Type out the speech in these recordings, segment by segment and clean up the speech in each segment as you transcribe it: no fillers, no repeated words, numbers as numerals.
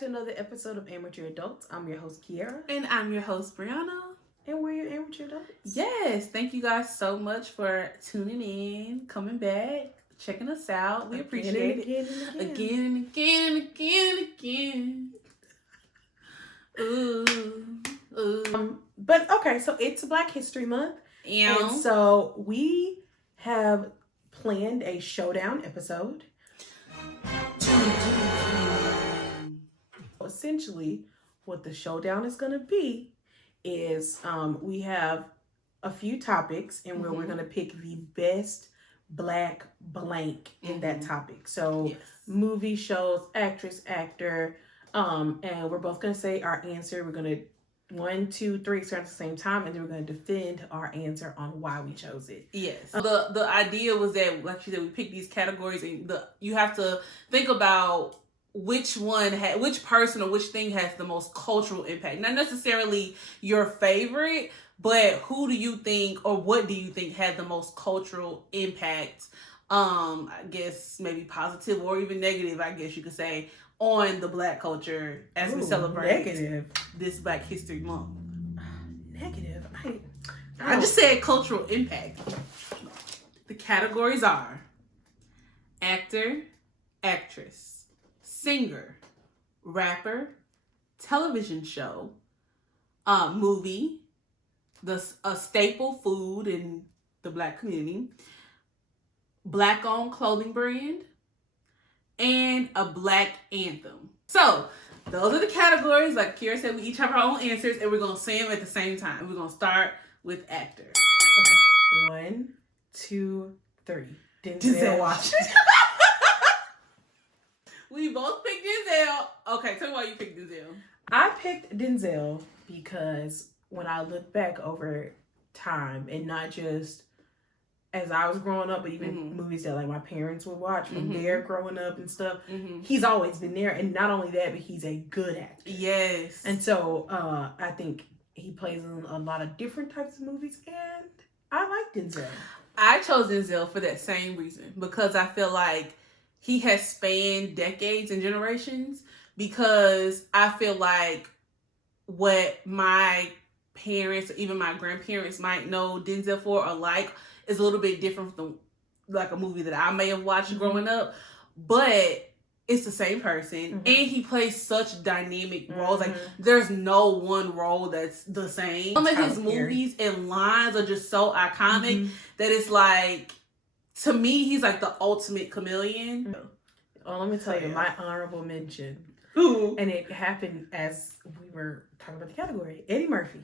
to another episode of Amateur Adults. I'm your host, Kiara. And I'm your host, Brianna. And we're your Amateur Adults. Yes, thank you guys so much for tuning in, coming back, checking us out. We appreciate it. Again and again and again and again. Ooh. But okay, so it's Black History Month. And so we have planned a Showdown episode. Essentially, what the Showdown is going to be is we have a few topics and where we're going to pick the best Black blank in that topic. So movie, shows, actress, actor, and we're both going to say our answer. We're going to 1, 2, 3 start at the same time, and then we're going to defend our answer on why we chose it. Yes. The idea was that, like you said, we pick these categories, and you have to think about which person or which thing has the most cultural impact. Not necessarily your favorite, but who do you think or what do you think had the most cultural impact? I guess maybe positive or even negative, I guess you could say, on the Black culture as we celebrate this Black History Month. Negative? I just said cultural impact. The categories are actor, actress, singer, rapper, television show, movie, a staple food in the Black community, Black-owned clothing brand, and a Black anthem. So, those are the categories. Like Kiara said, we each have our own answers, and we're going to say them at the same time. We're going to start with actor. Okay. 1, 2, 3. Denzel Washington. We both picked Denzel. Okay, tell me why you picked Denzel. I picked Denzel because when I look back over time, and not just as I was growing up, but even movies that like my parents would watch from there growing up and stuff, he's always been there. And not only that, but he's a good actor. Yes. And so I think he plays in a lot of different types of movies, and I like Denzel. I chose Denzel for that same reason, because I feel like he has spanned decades and generations, because I feel like what my parents, even my grandparents might know Denzel for or like is a little bit different from like a movie that I may have watched growing up, but it's the same person, and he plays such dynamic roles. Like there's no one role that's the same. Some of his movies and lines are just so iconic that it's like, to me, he's like the ultimate chameleon. Oh, let me tell you, my honorable mention. Who? And it happened as we were talking about the category. Eddie Murphy.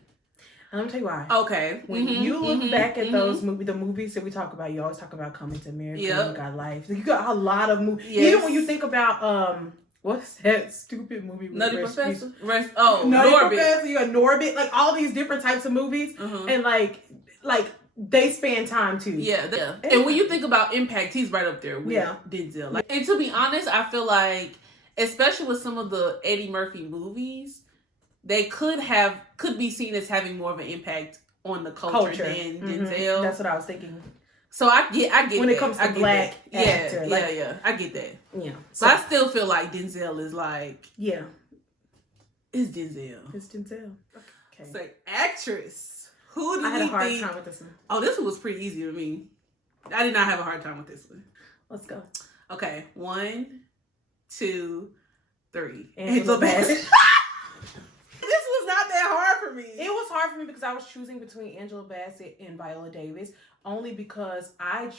And let me tell you why. Okay. When you look back at those the movies that we talk about, you always talk about Coming to America, You Got Life. You got a lot of movies. Yes. Even when you think about what's that stupid movie? Nutty Professor? Nutty Norbit. Professor, you got Norbit, like all these different types of movies. And like they span time too. Yeah. And when you think about impact, he's right up there with Denzel. Like, and to be honest, I feel like, especially with some of the Eddie Murphy movies, they could be seen as having more of an impact on the culture than Denzel. That's what I was thinking. So I get when it comes to Black actor. I get that. Yeah. So I still feel like Denzel is like, it's Denzel. It's Denzel. Okay. So actress. Who do you think? I had a hard time with this one. Oh, this one was pretty easy to me. I did not have a hard time with this one. Let's go. Okay. 1, 2, 3. Angela Bassett. This was not that hard for me. It was hard for me because I was choosing between Angela Bassett and Viola Davis, only because I've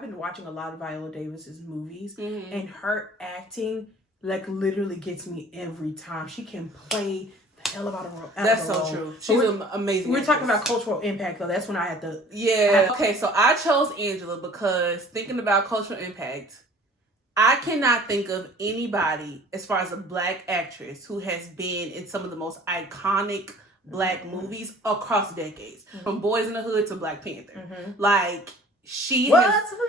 been watching a lot of Viola Davis's movies, and her acting like literally gets me every time. She can play the hell out of her. That's so true. She's an amazing. We're talking about cultural impact though. That's when I had to. Yeah. Okay, so I chose Angela because thinking about cultural impact, I cannot think of anybody as far as a Black actress who has been in some of the most iconic Black movies across decades, from Boys in the Hood to Black Panther. Like What's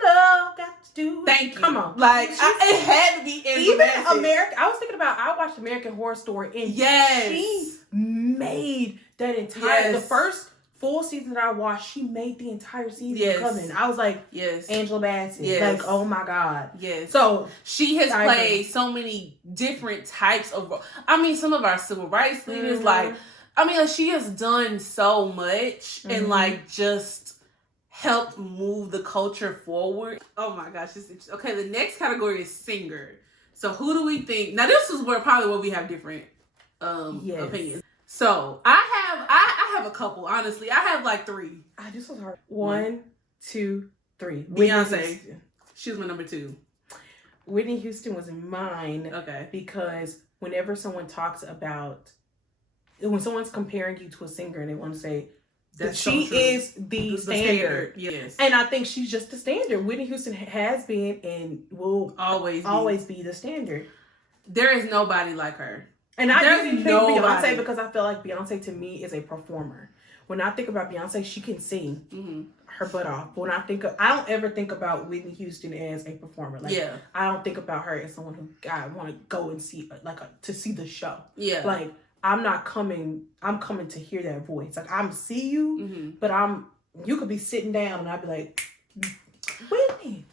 love got to do with? Thank you. Come on, like it had to be even American. I was thinking about. I watched American Horror Story, and she made that entire the first full season that I watched, she made the entire season Yes. coming. I was like, yes, Angela Bassett. Yes. Like, oh my God. yes. So she has I played agree. so many different types of. I mean, some of our civil rights leaders, Mhm. like, I mean, like, she has done so much and like just helped move the culture forward. Oh my gosh, this is interesting. Okay, the next category is singer. So who do we think? Now this is where we have different Yes. opinions. So I have a couple. Honestly, I have like 3. This was hard. 1, 2, 3. Beyonce. She was my number 2. Whitney Houston was mine. Okay. Because whenever someone talks about, when someone's comparing you to a singer and they want to say that she is the standard. Yes. And I think she's just the standard. Whitney Houston has been and will always be the standard. There is nobody like her. And I didn't think Beyonce because I feel like Beyonce to me is a performer. When I think about Beyonce, she can sing her butt off. But when I don't ever think about Whitney Houston as a performer. Like, I don't think about her as someone who I want to go and see, to see the show. Yeah. Like, I'm coming to hear that voice. Like, I'm see you, but you could be sitting down and I'd be like, Whitney.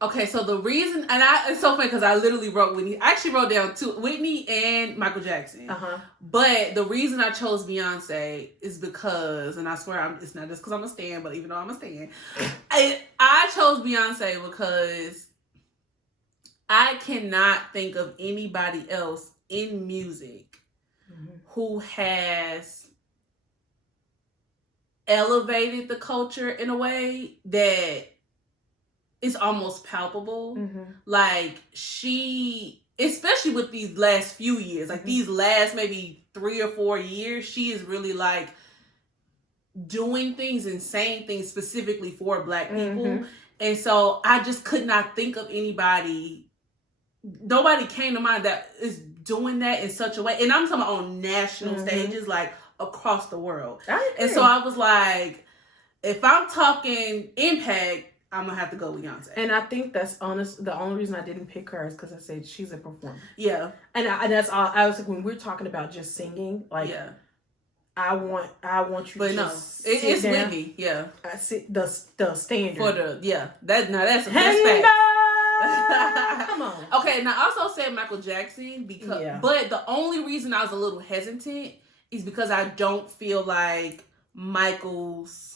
Okay, so the reason, and it's so funny because I literally wrote Whitney. I actually wrote down 2, Whitney and Michael Jackson. But the reason I chose Beyonce is because, and I swear it's not just because I'm a stan, but even though I'm a stan, I chose Beyonce because I cannot think of anybody else in music who has elevated the culture in a way that is almost palpable. Like, she, especially with these last few years, like these last maybe 3 or 4 years, she is really like doing things and saying things specifically for Black people. And so I just could not think of nobody came to mind that is doing that in such a way. And I'm talking about on national stages, like across the world. And so I was like, if I'm talking impact, I'm gonna have to go with Beyonce. And I think that's honest. The only reason I didn't pick her is because I said she's a performer. Yeah. And that's all. I was like, when we're talking about just singing, like, I want you to just it's Whitney. Yeah. I see the standard for that's a fact. Come on. Okay, now I also said Michael Jackson because, but the only reason I was a little hesitant is because I don't feel like Michael's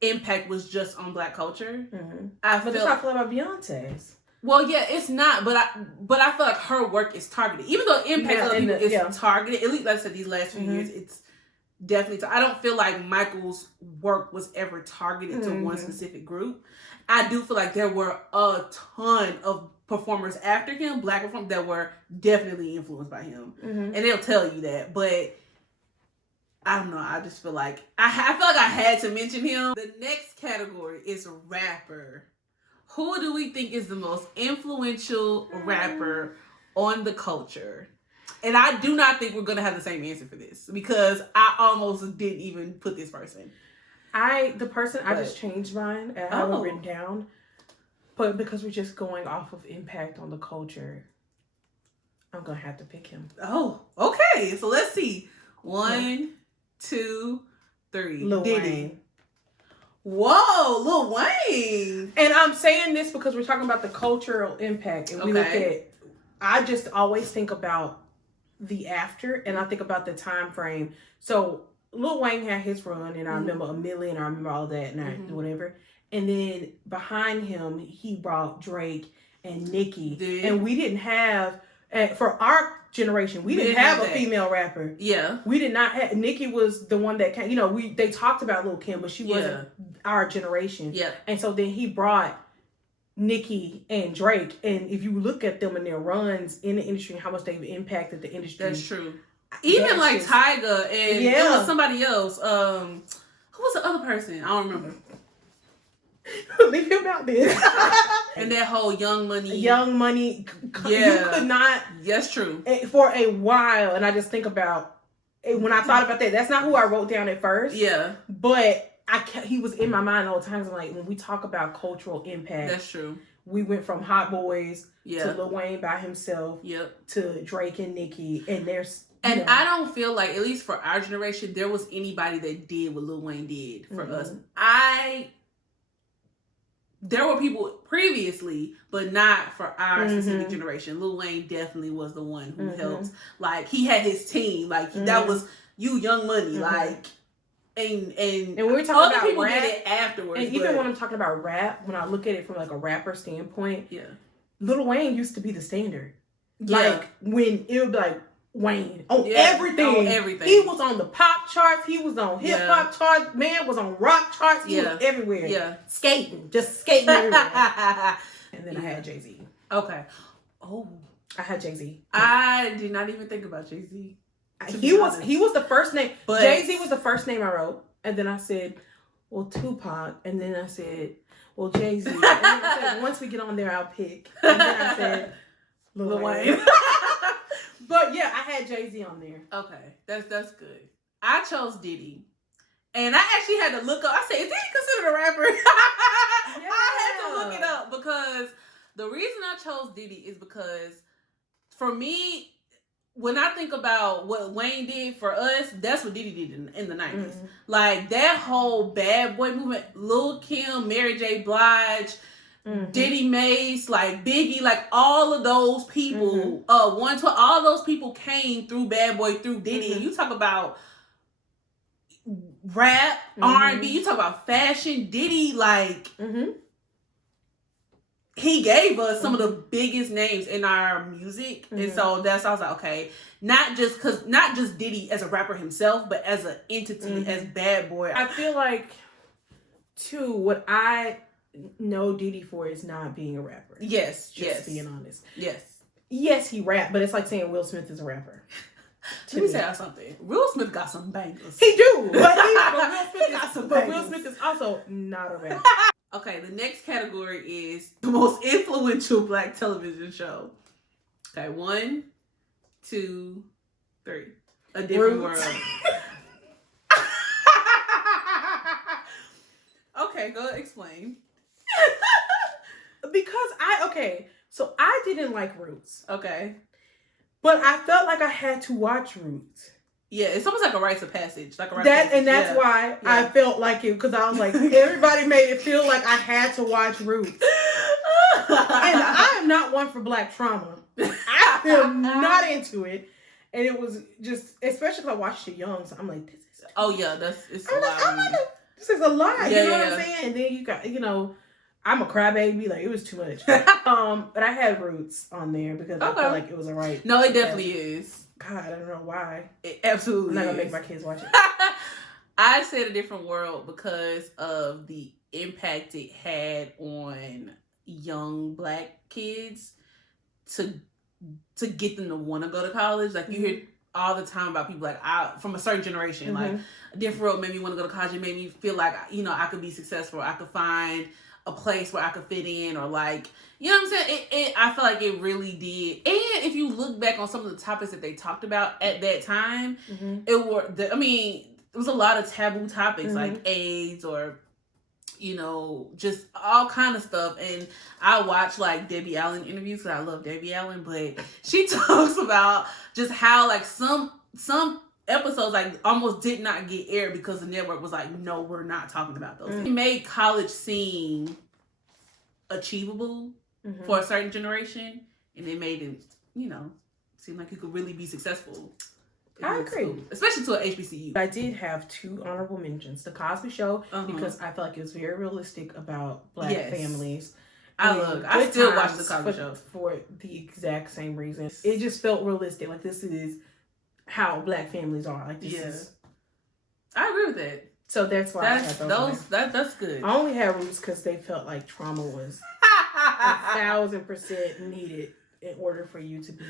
impact was just on Black culture. But that's how I feel about Beyonce's. Well, yeah, it's not, but I feel like her work is targeted. Even though impact of people is targeted, at least like I said, these last few years, it's definitely. I don't feel like Michael's work was ever targeted to one specific group. I do feel like there were a ton of performers after him, Black performers, that were definitely influenced by him, and they'll tell you that. But I don't know. I just feel like I feel like I had to mention him. The next category is rapper. Who do we think is the most influential rapper on the culture? And I do not think we're going to have the same answer for this because I almost didn't even put this person. I just changed mine. I have it written down. But because we're just going off of impact on the culture, I'm going to have to pick him. Oh, okay. So let's see. 1, 2, 3. Lil Wayne. Whoa, Lil Wayne. And I'm saying this because we're talking about the cultural impact. And we look at, I just always think about the after and I think about the time frame. So Lil Wayne had his run and I remember A Million, I remember all that and whatever. And then behind him, he brought Drake and Nicki. And we didn't have, for our generation, we didn't have a female rapper. Yeah. We did not have, Nicki was the one that came, they talked about Lil' Kim, but she wasn't our generation. Yeah. And so then he brought Nicki and Drake. And if you look at them and their runs in the industry, how much they've impacted the industry. That's true. Even like Tyga and it was somebody else. Who was the other person? I don't remember. Leave him out there. And that whole Young Money. You could not. That's true. For a while, and I just think about when I thought about that. That's not who I wrote down at first. Yeah, but he was in my mind all the time. I'm like, when we talk about cultural impact, that's true. We went from Hot Boys to Lil Wayne by himself. To Drake and Nicki, and And Yeah. I don't feel like, at least for our generation, there was anybody that did what Lil Wayne did for us. There were people previously, but not for our specific generation. Lil Wayne definitely was the one who helped. Like, he had his team. Like, that was you, Young Money. Like, and when we're talking other about people rap, did it afterwards. And even when I'm talking about rap, when I look at it from like a rapper standpoint, Lil Wayne used to be the standard. Like, when it would be like, Wayne on everything. On everything. He was on the pop charts. He was on hip hop charts. Man was on rock charts. He was everywhere. Yeah. Skating. Just skating everywhere. And then I had Jay-Z. Okay. Oh. I had Jay-Z. I did not even think about Jay-Z. He was the first name. But Jay-Z was the first name I wrote. And then I said, well, Tupac. And then I said, well, Jay-Z. And then I said, once we get on there, I'll pick. And then I said, Lil Wayne. But yeah, I had Jay-Z on there. Okay, that's good. I chose Diddy, and I actually had to look up. I said, is Diddy considered a rapper? I had to look it up because the reason I chose Diddy is because for me, when I think about what Wayne did for us, that's what Diddy did in the 90s. Like, that whole bad boy movement, Lil' Kim, Mary J. Blige, Diddy Mace, like Biggie, like all of those people, 112, all those people came through Bad Boy, through Diddy. And you talk about rap, R&B, you talk about fashion, Diddy, like, he gave us some of the biggest names in our music. And so I was like, okay, not just Diddy as a rapper himself, but as an entity, as Bad Boy. I feel like, too, what I know Diddy for is not being a rapper. Just being honest. Yes, he rapped, but it's like saying Will Smith is a rapper. Let me tell you something. Will Smith got some bangers. He do, but Will Smith is also not a rapper. Okay, the next category is the most influential Black television show. Okay, 1, 2, 3. A Different World. Okay, go explain. Because so I didn't like Roots. Okay. But I felt like I had to watch Roots. Yeah, it's almost like a rites of passage. That's why I felt like it, because I was like, everybody made it feel like I had to watch Roots. And I am not one for Black trauma. I am not into it. And it was just, especially because I watched it young, so I'm like, this is... Oh, yeah, it's a lot. This is a lot. You know what I'm saying? And then you got, I'm a crybaby. Like, it was too much. But I had Roots on there because I felt like it was alright. No, it definitely is. God, I don't know why. It absolutely I'm not going to make my kids watch it. I said A Different World because of the impact it had on young Black kids to get them to want to go to college. Like, you hear all the time about people like, from a certain generation, like, A Different World made me want to go to college. It made me feel like, I could be successful. I could find a place where I could fit in, or like, you know what I'm saying? I feel like it really did. And if you look back on some of the topics that they talked about at that time, it was a lot of taboo topics like AIDS or, just all kind of stuff. And I watch like Debbie Allen interviews because I love Debbie Allen, but she talks about just how like some episodes like almost did not get aired because the network was like, no, we're not talking about those. It made college seem achievable for a certain generation, and it made it, seem like you could really be successful. I agree. School, especially to an HBCU. I did have 2 honorable mentions. The Cosby Show, because I felt like it was very realistic about Black families. I still watch the Cosby Show for the exact same reason. It just felt realistic. Like, this is how Black families are. Like, this is... I agree with that. So that's why I had those. That's good. I only had Roots because they felt like trauma was 1,000% needed in order for you to be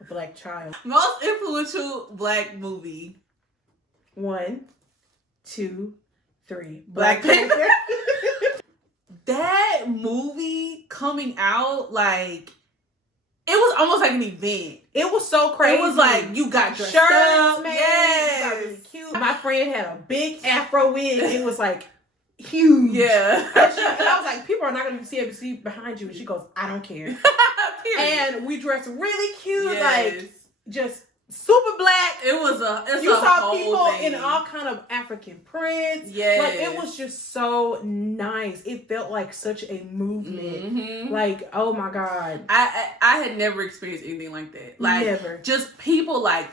a Black child. Most influential Black movie. 1, 2, 3. Black Panther. That movie coming out, like, it was almost like an event. It was so crazy. It was like, you got dressed shirts, up. man. Yes. You got really cute. My friend had a big afro wig. It was like huge. Yeah. And I was like, people are not going to see behind you. And she goes, I don't care. And we dressed really cute. Like, just super black. It's You a saw whole people thing. in all kind of African prints. Yes. Like, it was just so nice. It felt like such a movement. Mm-hmm. Like, oh my God. I had never experienced anything like that. Like, never. Just people, like,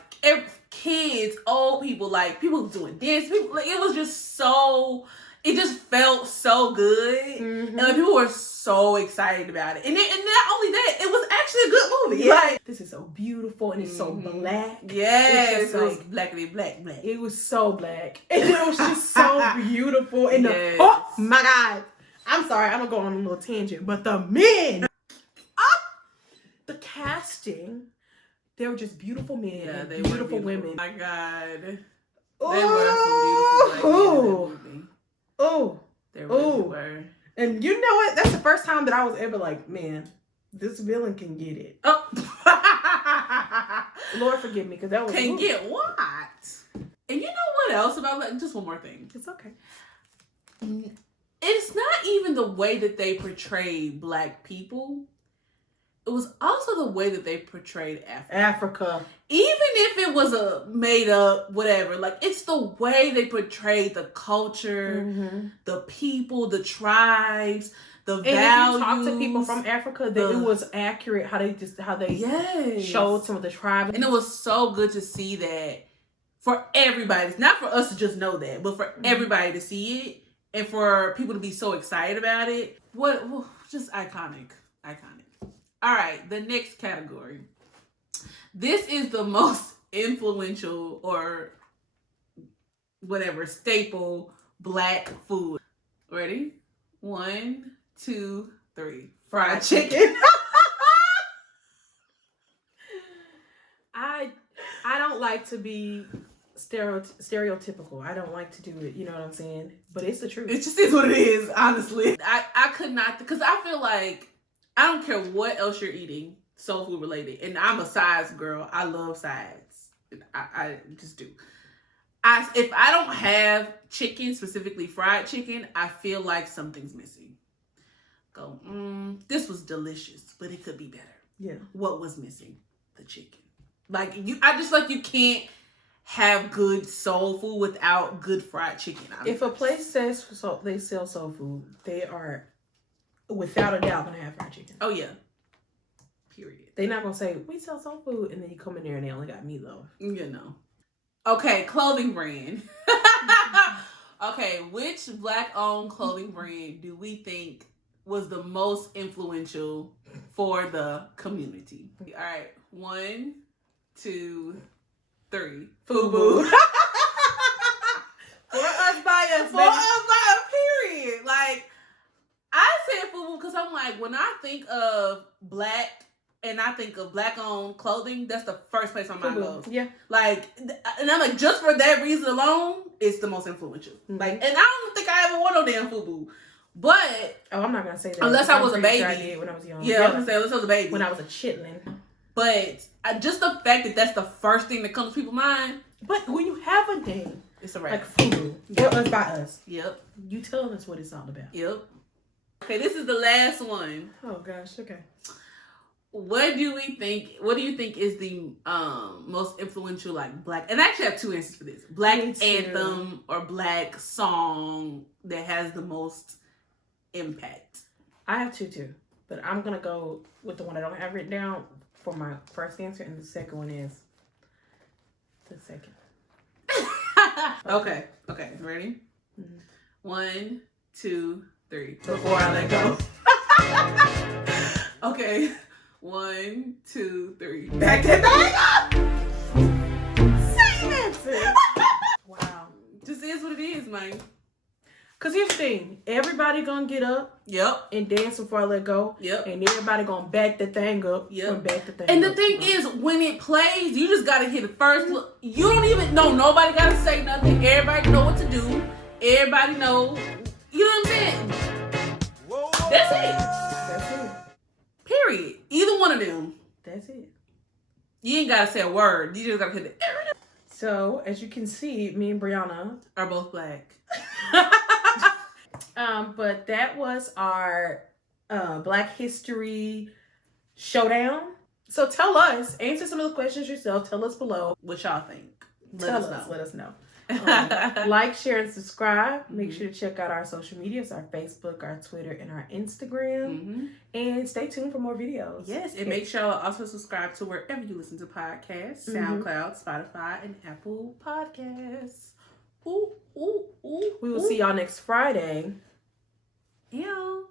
kids, old people, like, people doing dance. People, like, it was just so... It just felt so good. Mm-hmm. And like, people were so excited about it. And not only that, it was actually a good movie. Yeah. Like, this is so beautiful and it's so black. Yes. It was blackity black. It was so black. And it was just so beautiful. And yes. oh my God. I'm sorry, I'm going to go on a little tangent. But the men, the casting, they were just beautiful men. Yeah, and they beautiful were women. Oh my God. Ooh. They were some beautiful black men in that movie. Oh. They really were. And you know what? That's the first time that I was ever like, man, this villain can get it. Oh. Lord forgive me, because that was... Can get what? And you know what else about that? Just one more thing. It's okay. It's not even the way that they portrayed black people. It was also the way that they portrayed Africa. Even if it was a made up whatever, like, it's the way they portrayed the culture, the people, the tribes, the values. And if you talk to people from Africa, that it was accurate how they showed some of the tribes. And it was so good to see that for everybody. It's not for us to just know that, but for everybody to see it and for people to be so excited about it. Just iconic. All right, the next category. This is the most influential or whatever staple black food. Ready? 1, 2, 3. Fried chicken. I don't like to be stereotypical. I don't like to do it. You know what I'm saying? But it's the truth. It just is what it is, honestly. I could not, because I feel like I don't care what else you're eating, soul food related. And I'm a sides girl. I love sides. I just do. If I don't have chicken, specifically fried chicken, I feel like something's missing. This was delicious, but it could be better. Yeah. What was missing? The chicken. I just you can't have good soul food without good fried chicken. If a place says they sell soul food, they are without a doubt gonna have fried chicken. Oh yeah. Period. They're not gonna say we sell soul food and then you come in there and they only got meatloaf. You know. Okay, clothing brand. Okay, which black-owned clothing brand do we think was the most influential for the community? All right, 1, 2, 3. FUBU. For us by us, for us by us, period. Like, I said FUBU because I'm like, when I think of black and I think of black-owned clothing, that's the first place my mind goes. Yeah. Like, and I'm like, just for that reason alone, it's the most influential. Mm-hmm. Like, and I don't think I ever wore no damn FUBU. But I'm not gonna say that unless I was a baby. Sure I did when I was young. Yeah, I was gonna say unless I was a baby. When I was a chitlin. But just the fact that that's the first thing that comes to people's mind. But when you have a name, it's a wrap. like FUBU, for us by us. Yep. You tell us what it's all about. Yep. Okay, this is the last one. Oh gosh. Okay. What do you think is the most influential black? And I actually have 2 answers for this: black anthem or black song that has the most impact. I have 2 too, but I'm gonna go with the one I don't have written down for my first answer, and the second one is the second. Okay. Ready? Mm-hmm. 1, 2, 3. Before I let go. Okay. 1, 2, 3. Back to back up. Same answer. Wow. Just is what it is, man. Cause here's the thing, everybody gonna get up, and dance before I let go, and everybody gonna back the thing up, back the thing. And the thing is, when it plays, you just gotta hit the first look. You don't even know. Nobody gotta say nothing. Everybody know what to do. Everybody know. You know what I'm saying? That's it. Period. Either one of them. That's it. You ain't gotta say a word. You just gotta hit it. So as you can see, me and Brianna are both black. But that was our Black History Showdown. So tell us, answer some of the questions yourself. Tell us below what y'all think. Let us know. Like, share, and subscribe. Make sure to check out our social medias, our Facebook, our Twitter, and our Instagram. And stay tuned for more videos. Yes, and make sure to also subscribe to wherever you listen to podcasts, SoundCloud, Spotify, and Apple Podcasts. We will see y'all next Friday. Ew.